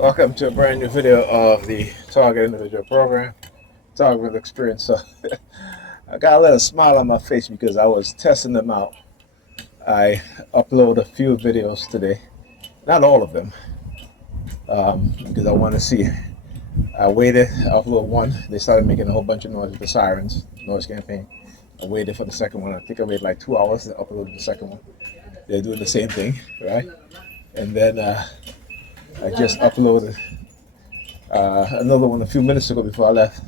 Welcome to a brand new video of the Target Individual Program, Target with Experience. So I got a little smile on my face because I was testing them out. I upload a few videos today, not all of them, because I want to see. I waited, I uploaded one. They started making a whole bunch of noise with the sirens, noise campaign. I waited for the second one. I think I waited like 2 hours to upload the second one. They're doing the same thing, right? And then I just uploaded another one a few minutes ago before I left,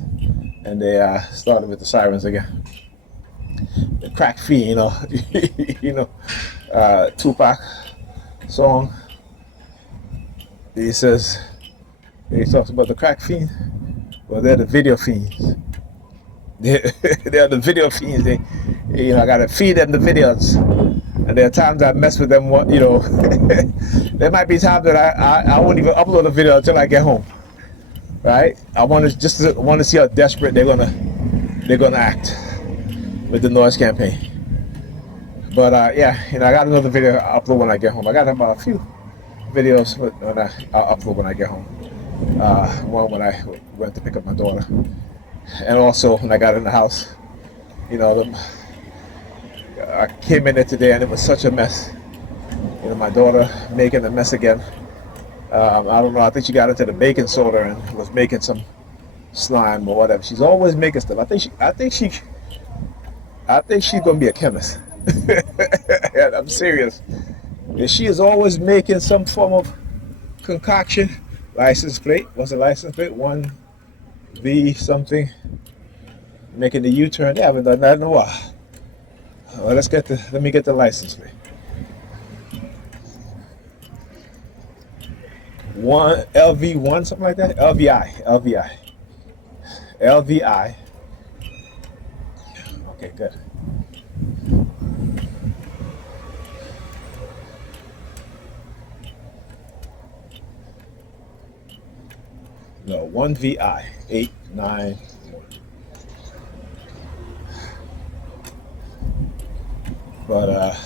and they started with the sirens again. The crack fiend, Tupac song. He says he talks about the crack fiend. Well, they're the video fiends. They're the video fiends. I gotta feed them the videos. And there are times I mess with them. There might be times that I won't even upload a video until I get home. Right? I want to see how desperate they're gonna act with the noise campaign. But I got another video I'll upload when I get home. I got about a few videos I'll upload when I get home. One when I went to pick up my daughter, and also when I got in the house. I came in there today and it was such a mess. My daughter making a mess again. I don't know. I think she got into the baking soda and was making some slime or whatever. She's always making stuff. I think she's gonna be a chemist. I'm serious. She is always making some form of concoction. License plate. What's the license plate? 1V something. Making the U-turn. They haven't done that in a while. Well, let me get the license plate. 1LV1, something like that. LVI. Okay, good. No, 1VI 891. But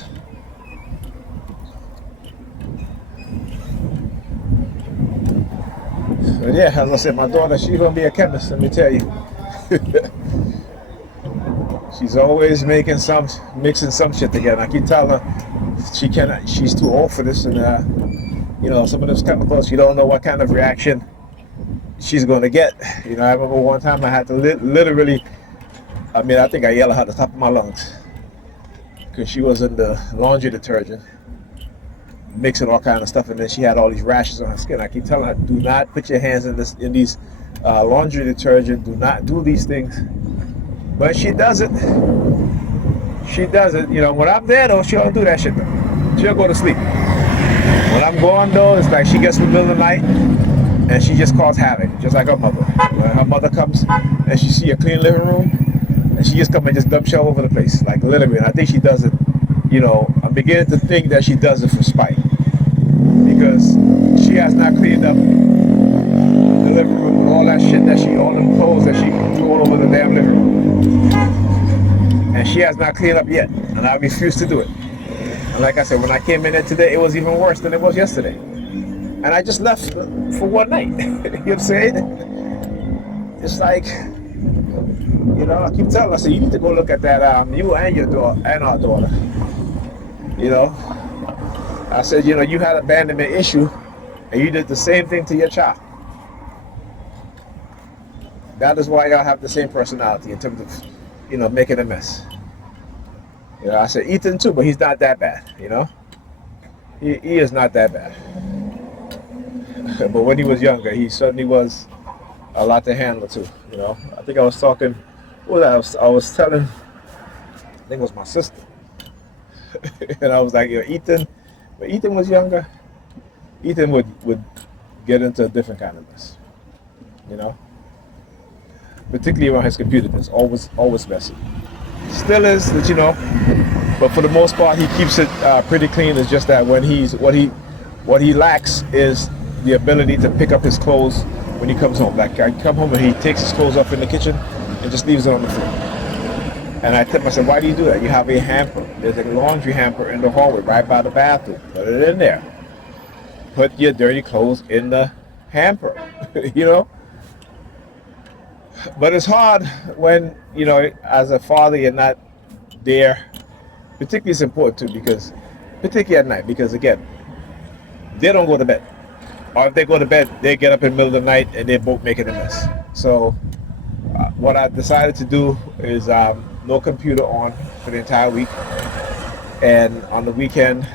yeah, as I said, my daughter, she's gonna be a chemist. Let me tell you. She's always mixing some shit together. I keep telling her she cannot. She's too old for this, and some of those chemicals, you don't know what kind of reaction she's gonna get. I remember one time I had to literally. I think I yelled at her at the top of my lungs because she was in the laundry detergent mixing all kind of stuff, and then she had all these rashes on her skin. I keep telling her, do not put your hands in these laundry detergent. Do not do these things. But she does it. When I'm there though, she don't do that shit though. She'll go to sleep. When I'm gone though, it's like she gets in the middle of the night and she just causes havoc, just like her mother. When her mother comes and she see a clean living room, and she just come and just dump shit all over the place, like literally. And I think she does it. I'm beginning to think that she does it for spite, because she has not cleaned up the living room with all that shit all them clothes that she threw all over the damn living room, and she has not cleaned up yet, and I refuse to do it. And like I said, when I came in there today, it was even worse than it was yesterday, and I just left for one night. You know what I'm saying? It's like, I keep telling her, I said, you need to go look at that, you and your daughter and our daughter. I said, you had an abandonment issue, and you did the same thing to your child. That is why y'all have the same personality in terms of, making a mess. I said Ethan too, but he's not that bad. He is not that bad. But when he was younger, he certainly was a lot to handle too. I think I was talking. I was telling. I think it was my sister, and I was like, Ethan. When Ethan was younger, Ethan would get into a different kind of mess. Particularly around his computer. It's always messy. Still is, but for the most part, he keeps it pretty clean. It's just that when what he lacks is the ability to pick up his clothes when he comes home. Like, I come home and he takes his clothes off in the kitchen and just leaves it on the floor. And I tell myself, why do you do that? You have a hamper. There's a laundry hamper in the hallway right by the bathroom. Put it in there. Put your dirty clothes in the hamper, you know. But it's hard when, as a father, you're not there. Particularly, it's important too because, particularly at night, because again, they don't go to bed. Or if they go to bed, they get up in the middle of the night and they're both making a mess. So, what I decided to do is no computer on for the entire week. And on the weekend,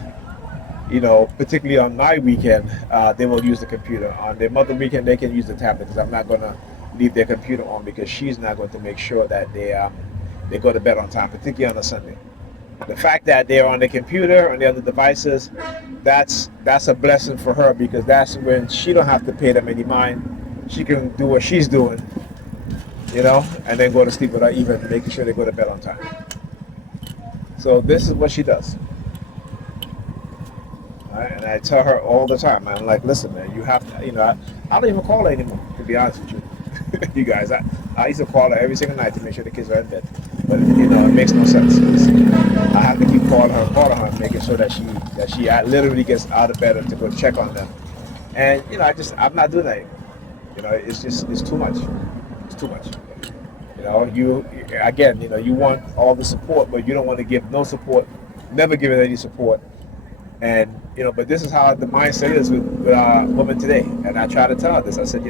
particularly on my weekend, they will use the computer. On their mother weekend, they can use the tablet because I'm not going to leave their computer on because she's not going to make sure that they go to bed on time, particularly on a Sunday. The fact that they're on the computer and they're on the devices, that's a blessing for her because that's when she don't have to pay them any mind. She can do what she's doing, and then go to sleep without even making sure they go to bed on time. So this is what she does. Right? And I tell her all the time, I'm like, listen, man, you have to, I don't even call her anymore, to be honest with you. You guys, I used to call her every single night to make sure the kids are in bed. But, it makes no sense. I have to keep calling her, making sure that she literally gets out of bed to go check on them. And, I'm not doing that anymore. It's too much. It's too much. You want all the support, but you don't want to give no support, never give it any support. And, but this is how the mindset is with women today. And I try to tell her this. I said,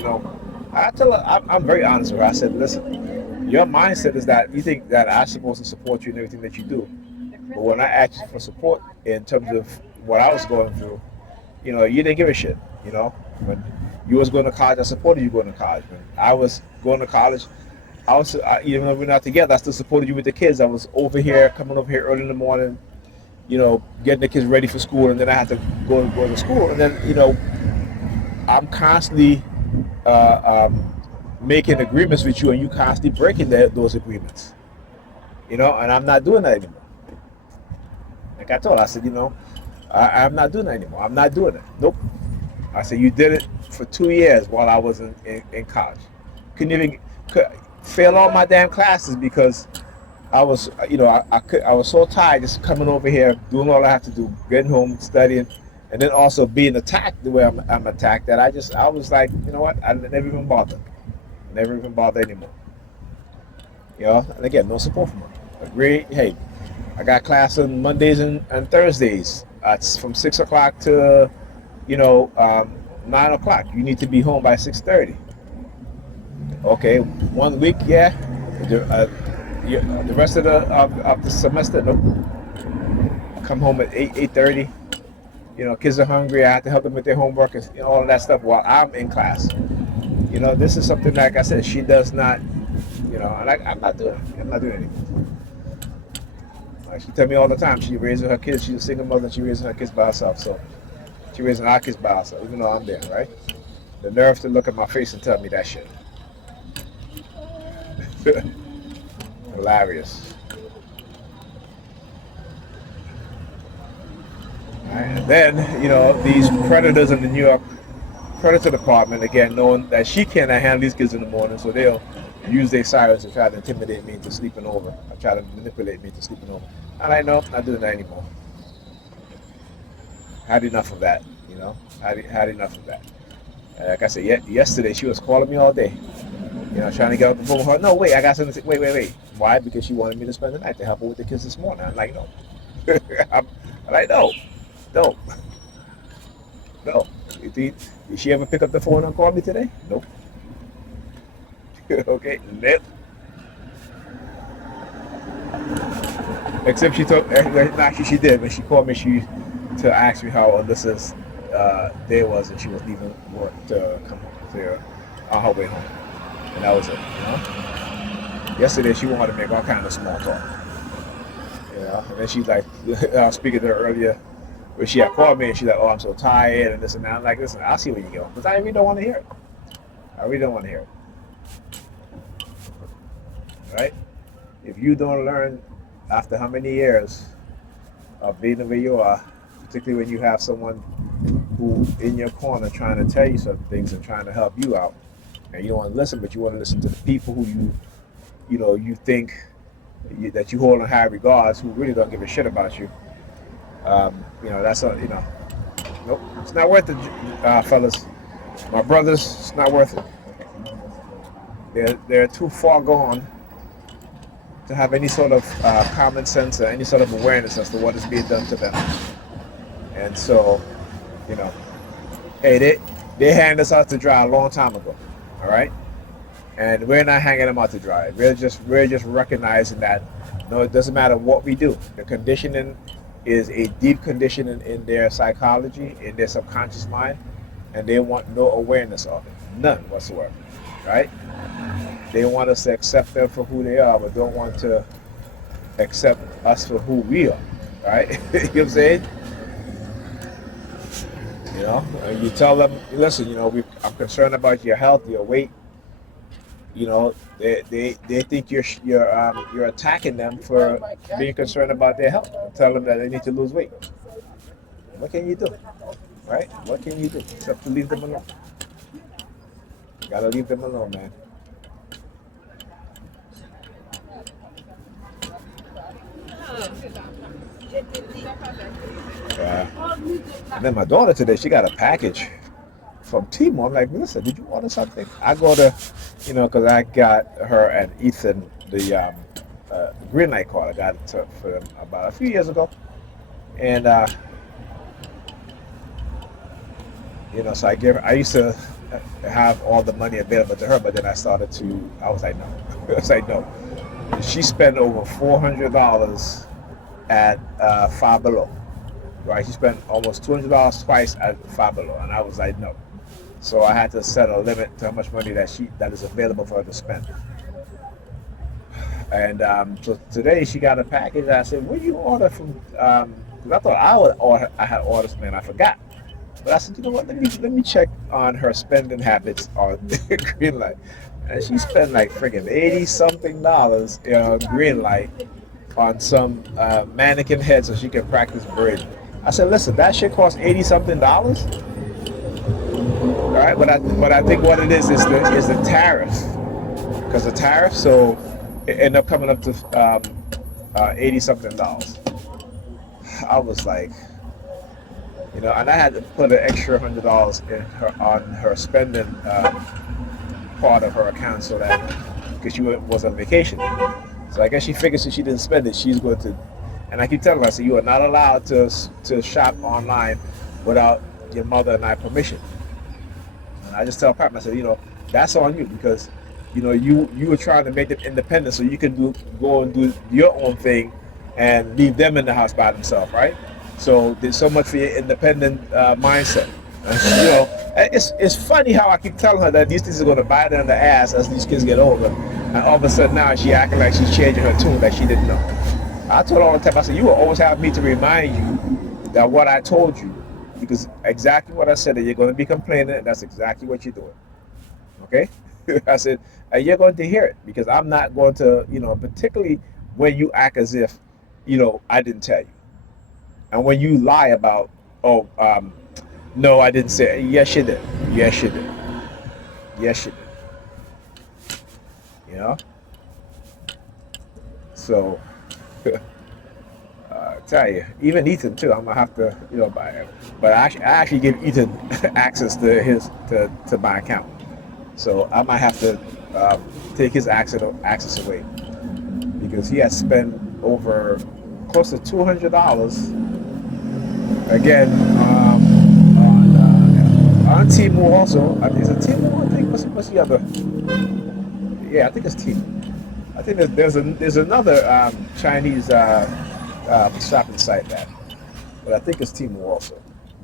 I tell her, I'm very honest with her. I said, listen, your mindset is that you think that I'm supposed to support you in everything that you do. But when I asked you for support in terms of what I was going through, you didn't give a shit. When you was going to college, I supported you going to college. When I was going to college, even though we're not together, I still supported you with the kids. I was coming over here early in the morning, getting the kids ready for school, and then I had to go to school. And then, I'm constantly making agreements with you, and you constantly breaking those agreements. And I'm not doing that anymore. Like I told her, I said, I'm not doing that anymore. I'm not doing it. Nope. I said, you did it for 2 years while I was in college. Could fail all my damn classes because I was, I was so tired just coming over here, doing all I have to do, getting home, studying, and then also being attacked the way I'm attacked that I was like, you know what, I never even bother. Never even bother anymore. And again, no support from her. Agree, hey, I got class on Mondays and Thursdays. It's from 6 o'clock to, 9 o'clock. You need to be home by 6:30. Okay, 1 week, yeah. The rest of the semester, nope. I come home at 8:30. Kids are hungry. I have to help them with their homework and all of that stuff while I'm in class. This is something, like I said, she does not, and I'm not doing it. I'm not doing anything. Like she tell me all the time, she raising her kids. She's a single mother. She raising her kids by herself. So she raising our kids by herself, even though I'm there, right? The nerve to look at my face and tell me that shit. Hilarious. Right, and then, these predators in the New York Predator Department, again, knowing that she cannot handle these kids in the morning, so they'll use their sirens to try to intimidate me into sleeping over, or try to manipulate me into sleeping over. And I know, not doing that anymore. Had enough of that, had enough of that. Like I said, yesterday she was calling me all day, trying to get off the phone with her. No, wait, I got something to say. Wait. Why? Because she wanted me to spend the night to help her with the kids this morning. I'm like, no. I'm like, no. Did she ever pick up the phone and call me today? Nope. Okay, nope. Except she told, actually she did, when she called me to ask me how Alyssa's day was, and she was leaving work to come on her way home. And that was it, Yesterday she wanted to make all kind of small talk. And then she's like, I was speaking to her earlier, where she had called me and she's like, oh, I'm so tired and this and that. I'm like, listen, I'll see where you go. Because I really don't want to hear it. I really don't want to hear it. Right? If you don't learn after how many years of being the way you are, particularly when you have someone who in your corner trying to tell you certain things and trying to help you out, and you don't want to listen, but you want to listen to the people who you think that you hold in high regards, who really don't give a shit about you. That's nope, it's not worth it, fellas. My brothers, it's not worth it. They're too far gone to have any sort of common sense or any sort of awareness as to what is being done to them. And so, you know, hey, they hanged us out to dry a long time ago, all right? And we're not hanging them out to dry. We're just recognizing that no, it doesn't matter what we do. The conditioning is a deep conditioning in their psychology, in their subconscious mind, and they want no awareness of it, none whatsoever, right? They want us to accept them for who they are, but don't want to accept us for who we are, right? You know what I'm saying? You know, and you tell them, listen, you know, I'm concerned about your health, your weight. You know, they think you're attacking them for being concerned about their health. Tell them that they need to lose weight. What can you do, right? What can you do except to leave them alone? You gotta leave them alone, man. And then my daughter today, she got a package from Timo. I'm like, Melissa, did you order something? I go to, you know, because I got her and Ethan the green light card. I got it for them about a few years ago. And, you know, so I used to have all the money available to her, but then I was like, no. I was like, no. She spent over $400 at Five Below. Right, she spent almost $200 twice at Five Below, and I was like, no. So I had to set a limit to how much money that is available for her to spend. And so today she got a package. And I said, "Where do you order from?" Because I thought I had ordered something, and I forgot. But I said, you know what? Let me check on her spending habits on Greenlight. And she spent like friggin' $80-something on Greenlight on some mannequin head so she can practice braiding. I said, listen, that shit costs $80-something. All right, but I think what it is the tariff, because the tariff, so it ended up coming up to $80-something. I was like, you know, and I had to put an extra $100 on her spending part of her account so that because she was on vacation. So I guess she figured since she didn't spend it, she's going to. And I keep telling her, I said, you are not allowed to shop online without your mother and I permission. And I just tell Pap, I said, you know, that's on you because, you know, you were trying to make them independent so you can go and do your own thing and leave them in the house by themselves, right? So there's so much for your independent mindset. And, you know, it's funny how I keep telling her that these things are going to bite her in the ass as these kids get older. And all of a sudden now she acting like she's changing her tune like she didn't know. I told her all the time, I said, you will always have me to remind you that what I told you, because exactly what I said, that you're going to be complaining, and that's exactly what you're doing. Okay? I said, and you're going to hear it, because I'm not going to, you know, particularly when you act as if, you know, I didn't tell you. And when you lie about, no, I didn't say it. Yes, you did. Yes, you did. Yes, you did. You know? So, I tell you, even Ethan too, I'm gonna have to, you know, buy it. But I actually give Ethan access to my account. So I might have to take his access away because he has spent over close to $200 again on Temu also. Is it Temu? I think what's the other? Yeah, I think it's Temu. I think there's another Chinese shopping site but I think it's Temu also.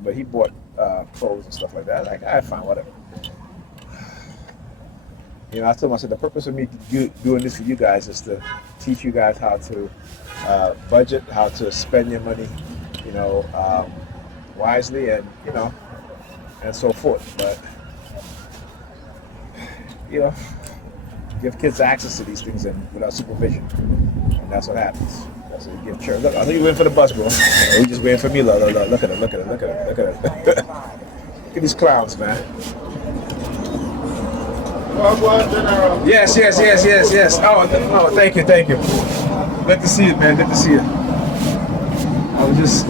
But he bought clothes and stuff like that. Like, I fine, whatever. You know, I told him, I said, the purpose of me doing this for you guys is to teach you guys how to budget, how to spend your money, you know, wisely, and you know, and so forth. But you know, give kids access to these things and without supervision, and that's what happens. That's what you give church. Look, I think you're waiting for the bus, bro. Or you just waiting for me. Look at it. Look at it. Look at it. Look at these clowns, man. Yes. Oh, thank you. Good to see you, man. Good to see you. I was just